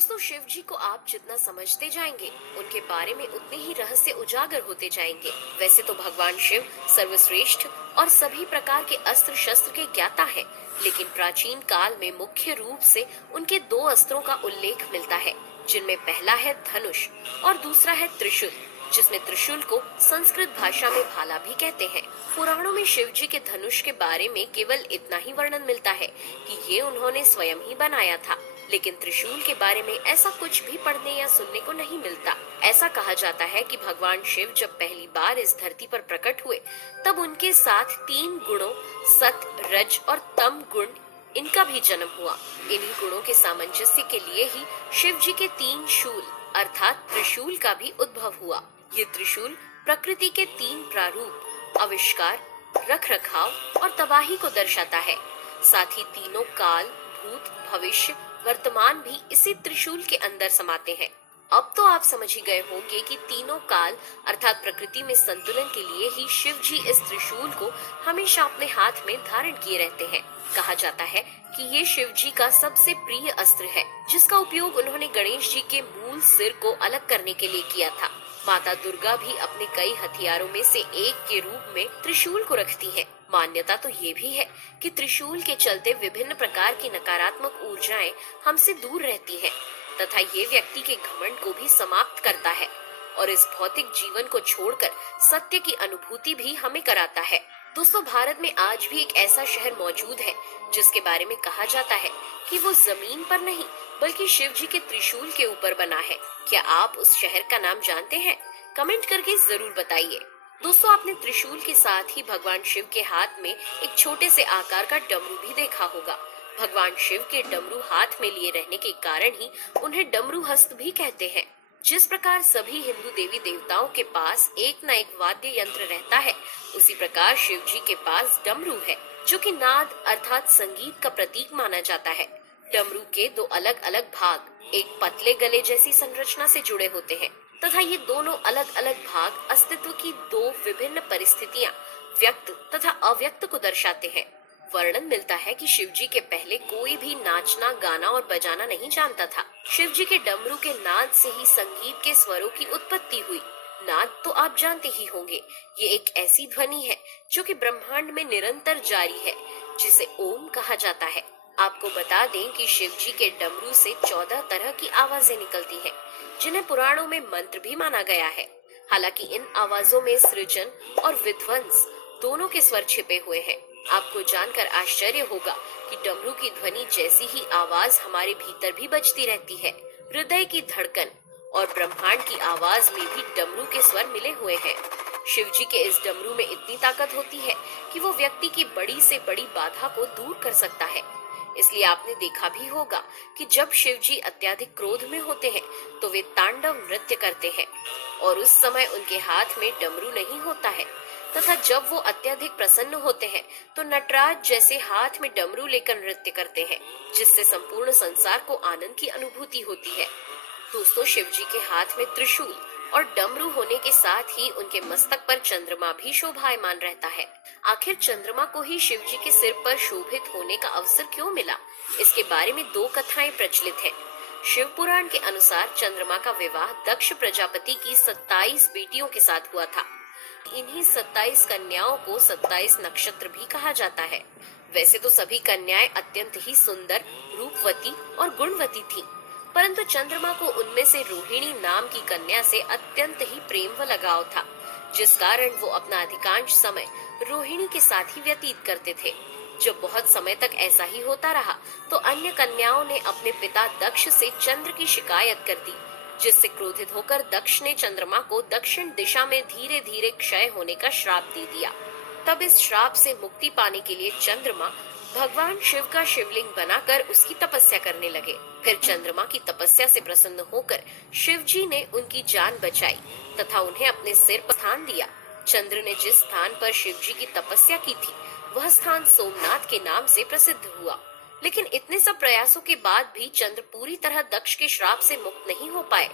दोस्तों, शिव जी को आप जितना समझते जाएंगे उनके बारे में उतने ही रहस्य उजागर होते जाएंगे। वैसे तो भगवान शिव सर्वश्रेष्ठ और सभी प्रकार के अस्त्र शस्त्र के ज्ञाता हैं, लेकिन प्राचीन काल में मुख्य रूप से उनके दो अस्त्रों का उल्लेख मिलता है, जिनमें पहला है धनुष और दूसरा है त्रिशूल, जिसमें त्रिशूल को संस्कृत भाषा में भाला भी कहते हैं। पुराणों में शिव जी के धनुष के बारे में केवल इतना ही वर्णन मिलता है कि ये उन्होंने स्वयं ही बनाया था, लेकिन त्रिशूल के बारे में ऐसा कुछ भी पढ़ने या सुनने को नहीं मिलता। ऐसा कहा जाता है कि भगवान शिव जब पहली बार इस धरती पर प्रकट हुए, तब उनके साथ तीन गुणों सत, रज और तम गुण इनका भी जन्म हुआ। इन्हीं गुणों के सामंजस्य के लिए ही शिव जी के तीन शूल अर्थात त्रिशूल का भी उद्भव हुआ। ये त्रिशूल प्रकृति के तीन प्रारूप आविष्कार, रख रखाव और तबाही को दर्शाता है। साथ ही तीनों काल, भूत, भविष्य, वर्तमान भी इसी त्रिशूल के अंदर समाते हैं। अब तो आप समझ ही गए होंगे कि तीनों काल अर्थात प्रकृति में संतुलन के लिए ही शिव जी इस त्रिशूल को हमेशा अपने हाथ में धारण किए रहते हैं। कहा जाता है कि ये शिव जी का सबसे प्रिय अस्त्र है, जिसका उपयोग उन्होंने गणेश जी के मूल सिर को अलग करने के लिए किया था। माता दुर्गा भी अपने कई हथियारों में से एक के रूप में त्रिशूल को रखती है। मान्यता तो ये भी है कि त्रिशूल के चलते विभिन्न प्रकार की नकारात्मक ऊर्जाएं हमसे दूर रहती हैं, तथा ये व्यक्ति के घमंड को भी समाप्त करता है और इस भौतिक जीवन को छोड़कर सत्य की अनुभूति भी हमें कराता है। दोस्तों, भारत में आज भी एक ऐसा शहर मौजूद है जिसके बारे में कहा जाता है कि वो जमीन पर नहीं बल्कि शिव जी के त्रिशूल के ऊपर बना है। क्या आप उस शहर का नाम जानते हैं? कमेंट करके जरूर बताइए। दोस्तों, आपने त्रिशूल के साथ ही भगवान शिव के हाथ में एक छोटे से आकार का डमरू भी देखा होगा। भगवान शिव के डमरू हाथ में लिए रहने के कारण ही उन्हें डमरू हस्त भी कहते हैं। जिस प्रकार सभी हिंदू देवी देवताओं के पास एक न एक वाद्य यंत्र रहता है, उसी प्रकार शिव जी के पास डमरू है, जो कि नाद अर्थात संगीत का प्रतीक माना जाता है। डमरू के दो अलग अलग भाग एक पतले गले जैसी संरचना से जुड़े होते हैं तथा ये दोनों अलग अलग भाग अस्तित्व की दो विभिन्न परिस्थितियां व्यक्त तथा अव्यक्त को दर्शाते हैं। वर्णन मिलता है कि शिव जी के पहले कोई भी नाचना, गाना और बजाना नहीं जानता था। शिव जी के डमरू के नाद से ही संगीत के स्वरों की उत्पत्ति हुई। नाद तो आप जानते ही होंगे, ये एक ऐसी ध्वनि है जो कि ब्रह्मांड में निरंतर जारी है, जिसे ओम कहा जाता है। आपको बता दें कि शिव जी के डमरू से 14 तरह की आवाजें निकलती हैं, जिन्हें पुराणों में मंत्र भी माना गया है। हालांकि इन आवाजों में सृजन और विध्वंस दोनों के स्वर छिपे हुए हैं। आपको जानकर आश्चर्य होगा कि डमरू की ध्वनि जैसी ही आवाज हमारे भीतर भी बजती रहती है। हृदय की धड़कन और ब्रह्मांड की आवाज में भी डमरू के स्वर मिले हुए हैं। शिव जी के इस डमरू में इतनी ताकत होती है कि वो व्यक्ति की बड़ी से बड़ी बाधा को दूर कर सकता है। इसलिए आपने देखा भी होगा कि जब शिव जी अत्यधिक क्रोध में होते हैं तो वे तांडव नृत्य करते हैं और उस समय उनके हाथ में डमरू नहीं होता है, तथा जब वो अत्यधिक प्रसन्न होते हैं तो नटराज जैसे हाथ में डमरू लेकर नृत्य करते हैं, जिससे संपूर्ण संसार को आनंद की अनुभूति होती है। दोस्तों, शिव जी के हाथ में त्रिशूल और डमरू होने के साथ ही उनके मस्तक पर चंद्रमा भी शोभायमान रहता है। आखिर चंद्रमा को ही शिव जी के सिर पर शोभित होने का अवसर क्यों मिला? इसके बारे में दो कथाएं प्रचलित हैं। शिव पुराण के अनुसार चंद्रमा का विवाह दक्ष प्रजापति की 27 बेटियों के साथ हुआ था। इन्हीं 27 कन्याओं को 27 नक्षत्र भी कहा जाता है। वैसे तो सभी कन्याएं अत्यंत ही सुंदर, रूपवती और गुणवती थीं, परंतु चंद्रमा को उनमें से रोहिणी नाम की कन्या से अत्यंत ही प्रेम व लगाव था, जिस कारण वो अपना अधिकांश समय रोहिणी के साथ ही व्यतीत करते थे। जब बहुत समय तक ऐसा ही होता रहा तो अन्य कन्याओं ने अपने पिता दक्ष से चंद्र की शिकायत कर दी, जिससे क्रोधित होकर दक्ष ने चंद्रमा को दक्षिण दिशा में धीरे धीरे क्षय होने का श्राप दे दिया। तब इस श्राप से मुक्ति पाने के लिए चंद्रमा भगवान शिव का शिवलिंग बनाकर उसकी तपस्या करने लगे। फिर चंद्रमा की तपस्या से प्रसन्न होकर शिव जी ने उनकी जान बचाई तथा उन्हें अपने सिर पर स्थान दिया। चंद्र ने जिस स्थान पर शिव जी की तपस्या की थी, वह स्थान सोमनाथ के नाम से प्रसिद्ध हुआ। लेकिन इतने सब प्रयासों के बाद भी चंद्र पूरी तरह दक्ष के श्राप से मुक्त नहीं हो पाए।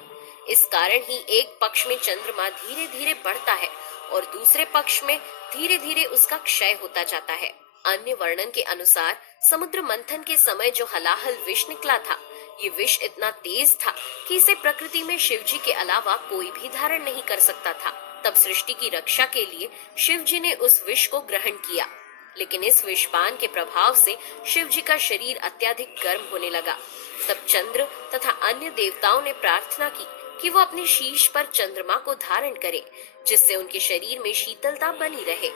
इस कारण ही एक पक्ष में चंद्रमा धीरे धीरे बढ़ता है और दूसरे पक्ष में धीरे धीरे उसका क्षय होता जाता है। अन्य वर्णन के अनुसार समुद्र मंथन के समय जो हलाहल विष निकला था, ये विष इतना तेज था कि इसे प्रकृति में शिव जी के अलावा कोई भी धारण नहीं कर सकता था। तब सृष्टि की रक्षा के लिए शिव जी ने उस विष को ग्रहण किया, लेकिन इस विषपान के प्रभाव से शिव जी का शरीर अत्यधिक गर्म होने लगा। तब चंद्र तथा अन्य देवताओं ने प्रार्थना की कि वो अपने शीश पर चंद्रमा को धारण करें, जिससे उनके शरीर में शीतलता बनी रहे,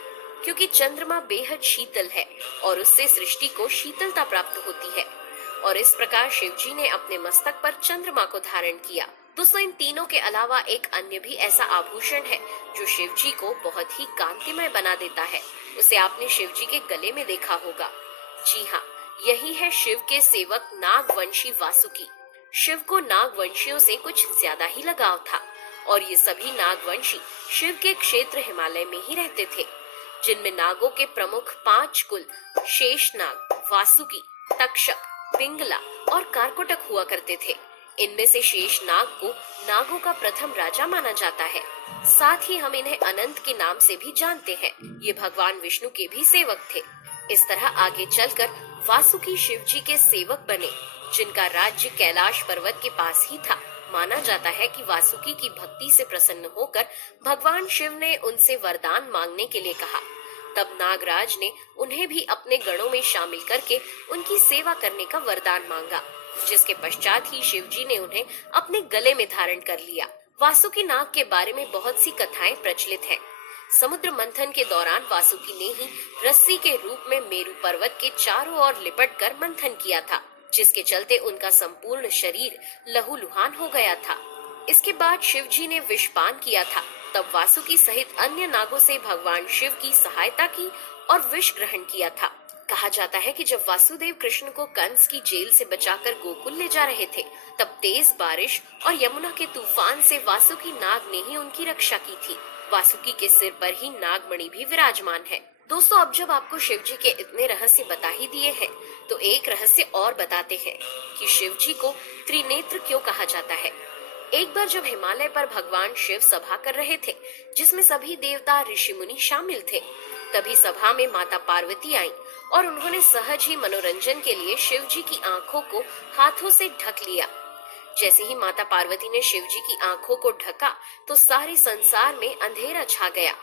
क्योंकि चंद्रमा बेहद शीतल है और उससे सृष्टि को शीतलता प्राप्त होती है। और इस प्रकार शिव जी ने अपने मस्तक पर चंद्रमा को धारण किया। दोस्तों, इन तीनों के अलावा एक अन्य भी ऐसा आभूषण है जो शिव जी को बहुत ही कांतिमय बना देता है। उसे आपने शिव जी के गले में देखा होगा। जी हाँ, यही है शिव के सेवक नागवंशी वासुकी। शिव को नागवंशियों से कुछ ज्यादा ही लगाव था और ये सभी नागवंशी शिव के क्षेत्र हिमालय में ही रहते थे, जिनमें नागों के प्रमुख 5 कुल शेषनाग, वासुकी, तक्षक, पिंगला और कारकोटक हुआ करते थे। इनमें से शेषनाग को नागों का प्रथम राजा माना जाता है। साथ ही हम इन्हें अनंत के नाम से भी जानते हैं। ये भगवान विष्णु के भी सेवक थे। इस तरह आगे चलकर वासुकी शिव जी के सेवक बने, जिनका राज्य कैलाश पर्वत के पास ही था। माना जाता है कि वासुकी की भक्ति से प्रसन्न होकर भगवान शिव ने उनसे वरदान मांगने के लिए कहा। तब नागराज ने उन्हें भी अपने गणों में शामिल करके उनकी सेवा करने का वरदान मांगा, जिसके पश्चात ही शिव जी ने उन्हें अपने गले में धारण कर लिया। वासुकी नाग के बारे में बहुत सी कथाएं प्रचलित हैं। समुद्र मंथन के दौरान वासुकी ने ही रस्सी के रूप में मेरु पर्वत के चारों ओर लिपट कर मंथन किया था, जिसके चलते उनका संपूर्ण शरीर लहूलुहान हो गया था। इसके बाद शिव जी ने विषपान किया था। तब वासुकी सहित अन्य नागों से भगवान शिव की सहायता की और विष ग्रहण किया था। कहा जाता है कि जब वासुदेव कृष्ण को कंस की जेल से बचाकर गोकुल ले जा रहे थे, तब तेज बारिश और यमुना के तूफान से वासुकी नाग ने ही उनकी रक्षा की थी। वासुकी के सिर पर ही नागमणि भी विराजमान है। दोस्तों, अब जब आपको शिव जी के इतने रहस्य बता ही दिए हैं, तो एक रहस्य और बताते हैं कि शिव जी को त्रिनेत्र क्यों कहा जाता है। एक बार जब हिमालय पर भगवान शिव सभा कर रहे थे, जिसमें सभी देवता ऋषि मुनि शामिल थे, तभी सभा में माता पार्वती आईं और उन्होंने सहज ही मनोरंजन के लिए शिव जी की आंखों को हाथों से ढक लिया। जैसे ही माता पार्वती ने शिव जी की आंखों को ढका, तो सारे संसार में अंधेरा छा गया।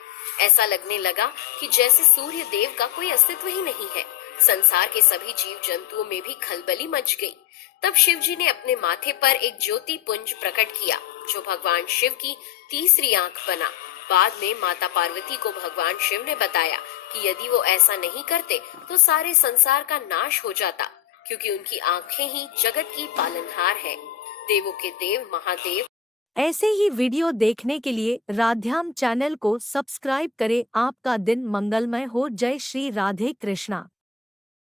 ऐसा लगने लगा कि जैसे सूर्य देव का कोई अस्तित्व ही नहीं है। संसार के सभी जीव जंतुओं में भी खलबली मच गई। तब शिव जी ने अपने माथे पर एक ज्योति पुंज प्रकट किया, जो भगवान शिव की तीसरी आंख बना। बाद में माता पार्वती को भगवान शिव ने बताया कि यदि वो ऐसा नहीं करते तो सारे संसार का नाश हो जाता, क्योंकि उनकी आंखें ही जगत की पालनहार है। देवों के देव महादेव। ऐसे ही वीडियो देखने के लिए राधेश्याम चैनल को सब्सक्राइब करें। आपका दिन मंगलमय हो। जय श्री राधे कृष्णा।